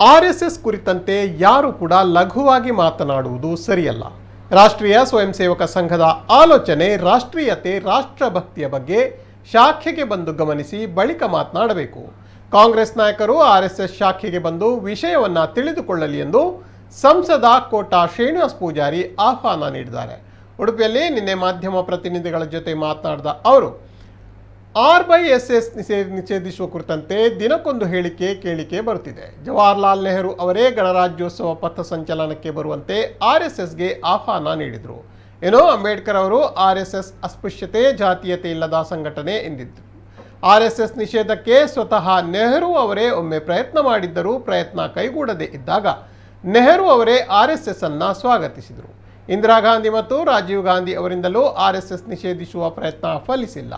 RSS ಕುರಿತಂತೆ ಯಾರು ಕೂಡ ಲಘುವಾಗಿ ಮಾತನಾಡುವುದು ಸರಿಯಲ್ಲ. ರಾಷ್ಟ್ರೀಯ ಸ್ವಯಂ ಸೇವಕ ಸಂಘದ ಆಲೋಚನೆ ರಾಷ್ಟ್ರೀಯತೆ, ರಾಷ್ಟ್ರಭಕ್ತಿಯ ಬಗ್ಗೆ ಶಾಖೆಗೆ ಬಂದು ಗಮನಿಸಿ ಬಳಿಕ ಮಾತನಾಡಬೇಕು. ಕಾಂಗ್ರೆಸ್ ನಾಯಕರು ಆರ್ಎಸ್ಎಸ್ ಶಾಖೆಗೆ ಬಂದು ವಿಷಯವನ್ನ ತಿಳಿದುಕೊಳ್ಳಲಿ ಎಂದು ಸಂಸದ ಕೋಟಾ ಶ್ರೀನಿವಾಸ ಪೂಜಾರಿ ಆಹ್ವಾನ ನೀಡಿದ್ದಾರೆ. ಉಡುಪಿಯಲ್ಲಿ ನಿನ್ನೆ ಮಾಧ್ಯಮ ಪ್ರತಿನಿಧಿಗಳ ಜೊತೆ ಮಾತನಾಡಿದ ಅವರು R/SS ನಿಷೇಧಿಸುವ ಕುರಿತಂತೆ ದಿನಕ್ಕೊಂದು ಹೇಳಿಕೆ ಕೇಳಿಕೆ ಬರುತ್ತಿದೆ. ಜವಾಹರ್ಲಾಲ್ ನೆಹರು ಅವರೇ ಗಣರಾಜ್ಯೋತ್ಸವ ಪಥ ಸಂಚಲನಕ್ಕೆ ಬರುವಂತೆ RSSಗೆ ಆಹ್ವಾನ ನೀಡಿದರು. ಏನೋ ಅಂಬೇಡ್ಕರ್ ಅವರು RSS ಅಸ್ಪೃಶ್ಯತೆ, ಜಾತೀಯತೆ ಇಲ್ಲದ ಸಂಘಟನೆ ಎಂದಿದ್ರು. RSS ನಿಷೇಧಕ್ಕೆ ಸ್ವತಃ ನೆಹರು ಅವರೇ ಒಮ್ಮೆ ಪ್ರಯತ್ನ ಮಾಡಿದ್ದರೂ ಪ್ರಯತ್ನ ಕೈಗೂಡದೆ ಇದ್ದಾಗ ನೆಹರು ಅವರೇ RSS ಅನ್ನ ಸ್ವಾಗತಿಸಿದರು. ಇಂದಿರಾ ಗಾಂಧಿ ಮತ್ತು ರಾಜೀವ್ ಗಾಂಧಿ ಅವರಿಂದಲೂ RSS ನಿಷೇಧಿಸುವ ಪ್ರಯತ್ನ ಫಲಿಸಿಲ್ಲ.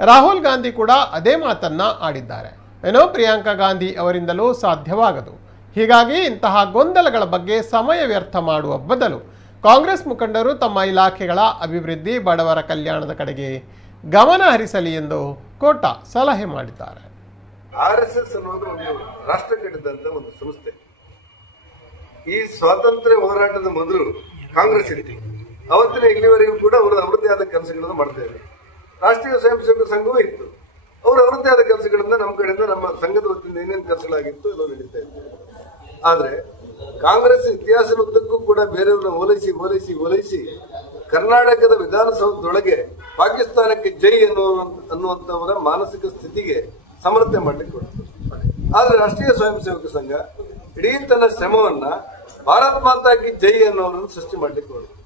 ರಾಹುಲ್ ಗಾಂಧಿ ಕೂಡ ಅದೇ ಮಾತನ್ನ ಆಡಿದ್ದಾರೆ. ಏನೋ ಪ್ರಿಯಾಂಕಾ ಗಾಂಧಿ ಅವರಿಂದಲೂ ಸಾಧ್ಯವಾಗದು. ಹೀಗಾಗಿ ಇಂತಹ ಗೊಂದಲಗಳ ಬಗ್ಗೆ ಸಮಯ ವ್ಯರ್ಥ ಮಾಡುವ ಬದಲು ಕಾಂಗ್ರೆಸ್ ಮುಖಂಡರು ತಮ್ಮ ಇಲಾಖೆಗಳ ಅಭಿವೃದ್ಧಿ, ಬಡವರ ಕಲ್ಯಾಣದ ಕಡೆಗೆ ಗಮನ ಹರಿಸಲಿ ಎಂದು ಕೋಟಾ ಸಲಹೆ ಮಾಡಿದ್ದಾರೆ. RSS ಅನ್ನೋದು ಒಂದು ರಾಷ್ಟ್ರ ಕಟ್ಟಿದಂತ ಒಂದು ಸಂಸ್ಥೆ. ಈ ಸ್ವಾತಂತ್ರ್ಯ ಹೋರಾಟದ ಮೊದಲು ಕಾಂಗ್ರೆಸ್ ಇತ್ತು. ಅವತ್ತಿನ ಇಲ್ಲಿವರೆಗೂ ಕೂಡ ಅವರು ಅವರದ್ದೇ ಆದ ಕೆಲಸಗಳನ್ನು ಮಾಡ್ತಾ ಇದ್ದಾರೆ. ರಾಷ್ಟ್ರೀಯ ಸ್ವಯಂ ಸೇವಕ ಸಂಘವೂ ಇತ್ತು. ಅವರು ಅವರದ್ದೇ ಆದ ಕೆಲಸಗಳಿಂದ ನಮ್ಮ ಕಡೆಯಿಂದ, ನಮ್ಮ ಸಂಘದ ವತಿಯಿಂದ ಏನೇನು ಕೆಲಸಗಳಾಗಿತ್ತು ಅದು ನಡೀತಾ ಇತ್ತು. ಆದ್ರೆ ಕಾಂಗ್ರೆಸ್ ಇತಿಹಾಸದ ಉದ್ದಕ್ಕೂ ಕೂಡ ಬೇರೆಯವ್ರನ್ನ ಓಲೈಸಿ ಕರ್ನಾಟಕದ ವಿಧಾನಸೌಧದೊಳಗೆ ಪಾಕಿಸ್ತಾನಕ್ಕೆ ಜೈ ಅನ್ನುವಂತವರ ಮಾನಸಿಕ ಸ್ಥಿತಿಗೆ ಸಮರ್ಥನೆ ಮಾಡ್ಲಿಕ್ಕೆ ಕೊಡ್ತು. ಆದ್ರೆ ರಾಷ್ಟ್ರೀಯ ಸ್ವಯಂ ಸೇವಕ ಸಂಘ ಇಡೀ ತನ್ನ ಶ್ರಮವನ್ನ ಭಾರತ್ ಮಾತಾ ಕಿ ಜೈ ಅನ್ನೋರನ್ನು ಸೃಷ್ಟಿ ಮಾಡ್ಲಿಕ್ಕೆ ಹೊರಟು.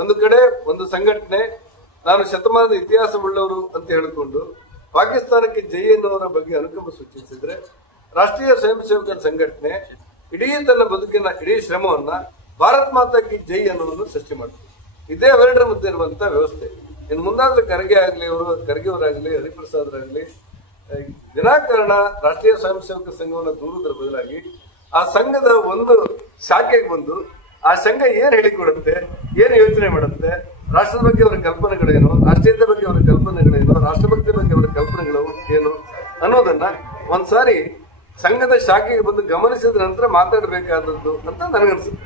ಒಂದು ಕಡೆ ಒಂದು ಸಂಘಟನೆ ನಾನು ಶತಮಾನದ ಇತಿಹಾಸವುಳ್ಳವರು ಅಂತ ಹೇಳಿಕೊಂಡು ಪಾಕಿಸ್ತಾನಕ್ಕೆ ಜೈ ಎನ್ನುವರ ಬಗ್ಗೆ ಅನುಕಂಪ ಸೂಚಿಸಿದ್ರೆ, ರಾಷ್ಟ್ರೀಯ ಸ್ವಯಂ ಸೇವಕರ ಸಂಘಟನೆ ಇಡೀ ತನ್ನ ಬದುಕಿನ ಇಡೀ ಶ್ರಮವನ್ನ ಭಾರತ್ ಮಾತಾ ಕಿ ಜೈ ಅನ್ನೋದನ್ನು ಸೃಷ್ಟಿ ಮಾಡ್ತಾರೆ. ಇದೇ ಅವೆರಡರ ಮಧ್ಯೆ ಇರುವಂತಹ ವ್ಯವಸ್ಥೆ. ಇನ್ನು ಮುಂದಾದ್ರೆ ಖರ್ಗೆ ಅವರಾಗ್ಲಿ ಹರಿಪ್ರಸಾದರಾಗ್ಲಿ ವಿನಾಕಾರಣ ರಾಷ್ಟ್ರೀಯ ಸ್ವಯಂ ಸೇವಕ ಸಂಘವನ್ನ ದೂರುವುದರ ಬದಲಾಗಿ ಆ ಸಂಘದ ಒಂದು ಶಾಖೆಗೆ ಬಂದು ಆ ಸಂಘ ಏನ್ ಹೇಳಿಕೊಡುತ್ತೆ, ಏನ್ ಯೋಚನೆ ಮಾಡುತ್ತೆ, ರಾಷ್ಟ್ರದ ಬಗ್ಗೆ ಅವರ ಕಲ್ಪನೆಗಳೇನು, ರಾಷ್ಟ್ರೀಯತೆ ಬಗ್ಗೆ ಅವರ ಕಲ್ಪನೆಗಳೇನು, ರಾಷ್ಟ್ರಭಕ್ತಿ ಬಗ್ಗೆ ಅವರ ಕಲ್ಪನೆಗಳು ಏನು ಅನ್ನೋದನ್ನ ಒಂದ್ಸಾರಿ ಸಂಘದ ಶಾಖೆಗೆ ಬಂದು ಗಮನಿಸಿದ ನಂತರ ಮಾತಾಡಬೇಕಾದದ್ದು ಅಂತ ನನಗನ್ಸುತ್ತೆ.